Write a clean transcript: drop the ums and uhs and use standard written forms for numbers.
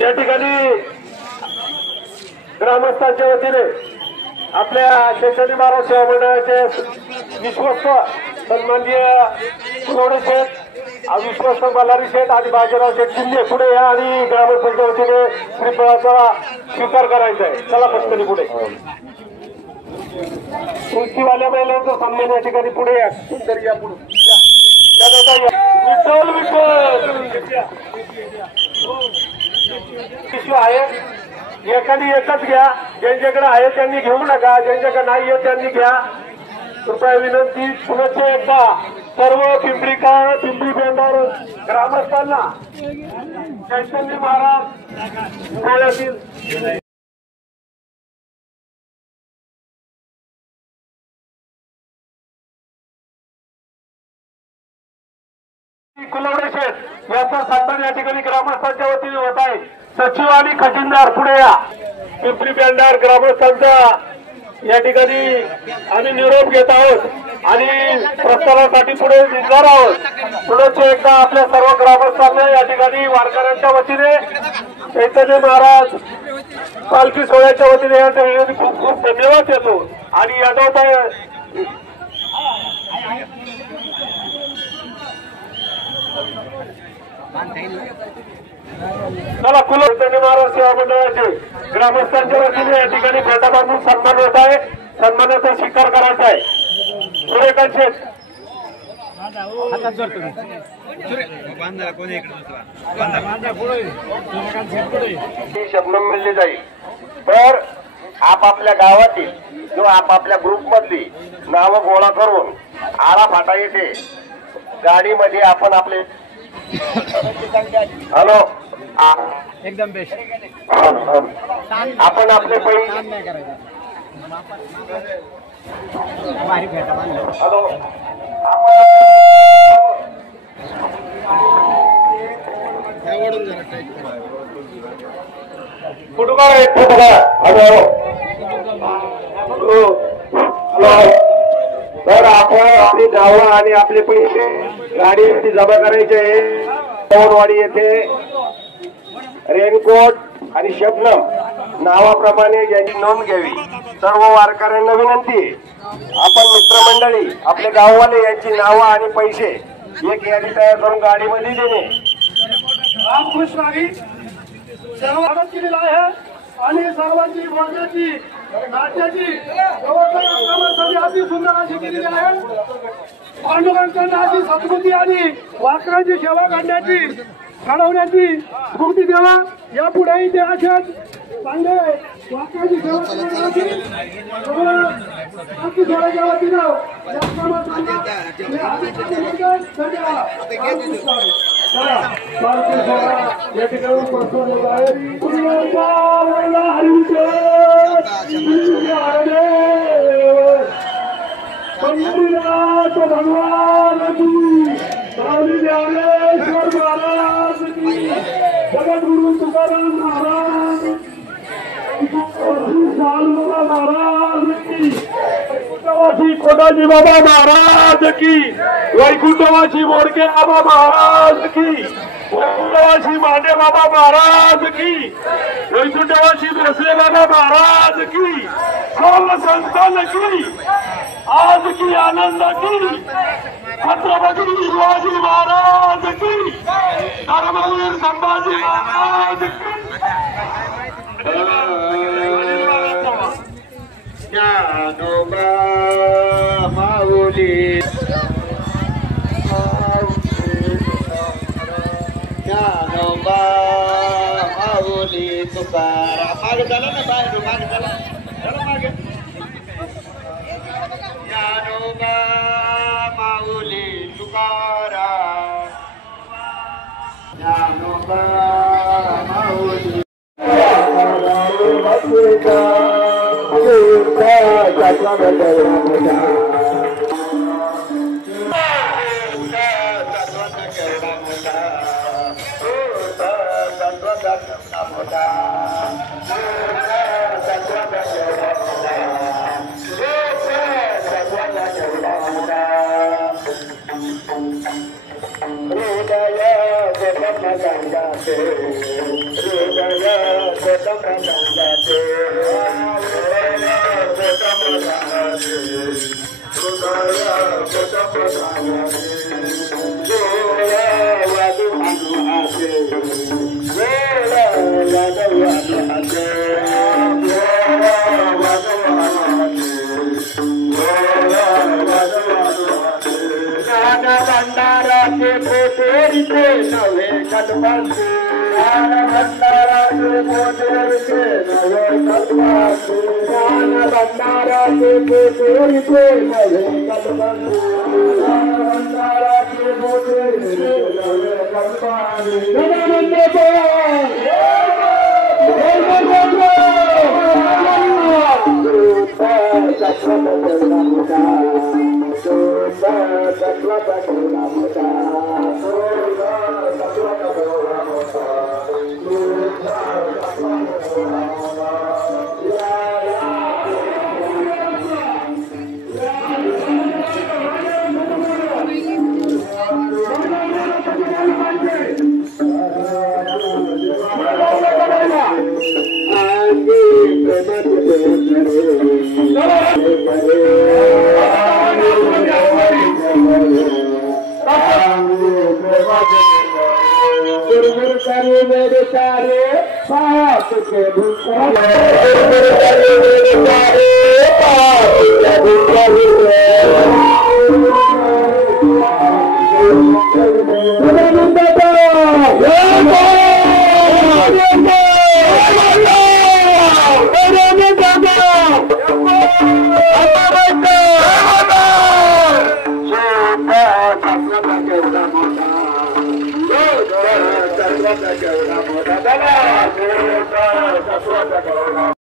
या ठिकाणी ग्रामस्थांच्या वतीने आपल्या शैक्षणिक महाराज सेवा मंडळाचे विश्वस्त सन्माननीय कुलवडे शेठ, विश्वस्त बल्लारी शेठ आणि बाजीराव शेठ शिंदे पुढे या आणि ग्रामस्थांच्या वतीने श्रीफळाचा स्वीकार करायचा आहे. चला पटकन पुढे. तुळशीवाल्या महिलांचा सन्मान या ठिकाणी पुढे या. सुंदर या पुढे विठ्ठल विठ्ठल आहे. एखादी एकच घ्या, ज्यांच्याकडे आहे त्यांनी घेऊ नका, ज्यांच्याकडे नाही आहे त्यांनी घ्या. कृपया विनंती. पुनश्च एकदा सर्व पिंपरी पेंढार ग्रामस्थांना शैक्षणिक महाराज सोहळ्यातील कुलवडे शेठ याचा सन्मान या ठिकाणी ग्रामस्थांच्या वतीने होत आहे. सचिव आणि खजिनदार पुढे या. पिंपरी पेंढार ग्रामस्थांचा या ठिकाणी आम्ही निरोप घेत आहोत आणि प्रस्थानासाठी पुढे निघणार आहोत. पुढे एकदा आपल्या सर्व ग्रामस्थांना या ठिकाणी वारकऱ्यांच्या वतीने चैतन्य महाराज पालखी सोहळ्याच्या वतीने या ठिकाणी खूप खूप धन्यवाद देतो. आणि यादवताई चला चैतन्य महाराज सेवा मंडळाचे ग्रामस्थांच्या वतीने या ठिकाणी भेटा बांधून सन्मान होत आहे. सन्मानाचा स्वीकार करायचा आहे. सुरेखान शेठ शबनम मिळली जाईल. तर आपापल्या गावातील किंवा आपापल्या ग्रुप मधली नावं गोळा करून आळा फाटा येते गाडीमध्ये आपण आपले हॅलो एकदम बेस्ट आपण आपले पैसे हॅलो फुटबॉल आहे फुटबॉल. हॅलो तर आपण आपली नावं आणि आपले पैसे गाडीवरती जमा करायचे आहे. पवनवाडी येथे रेनकोट आणि शबनम नावाप्रमाणे यांची नोंद घ्यावी. सर्व वारकऱ्यांना विनंती आहे. आपण मित्रमंडळी आपले गाववाले यांची नावं आणि पैसे एक यादी तयार करून गाडीमध्ये देणे. रामकृष्ण सर्व केलेला आहे आणि सर्वांची बोलण्याची नाट्याची व्यवस्था अति सुंदर अशी केलेली आहे. पांडुरंगांना अशी संस्कृती आणि वारकऱ्यांची सेवा करण्याची घडवण्याची स्फूर्ती द्यावा. यापुढेही ते अशाच चांगले वारकऱ्यांची सेवा करण्याची सोहळ्याच्या वतीनं या कामात या ठिकाणी प्रस्तुत होत आहे. पंढरीनाथ भगवान की, स्वामी ज्ञानेश्वर महाराज की, जगद्गुरु तुकाराम महाराज सालमुला महाराज की, वैकुंठवासी कोटाजी बाबा महाराज की, वैकुंठवासी मोडके बाबा महाराज की, वैकुंठवासी मांडे बाबा महाराज की, वैकुंठवासी भोसले बाबा महाराज की, सर्व संतान की आज की आनंद की, छत्रपती शिवाजी महाराज की, धर्मवीर संभाजी महाराज की. ज्ञानोबा माऊली ज्ञानोबा माऊली तुकाराम. मागे झालं ना बाहेर मागे झालं मागे. ज्ञानोबा माऊली तुकाराम ज्ञानोबा माऊली भंडाराचे पोटेरीचे नवे कल्पांचे भंडाराचे पोटेरीचे नवे कल्पांचे भंडाराचे पोटेरीचे नवे कल्पांचे भंडाराचे पोटेरीचे नवे कल्पांचे मेरे सारे पाप के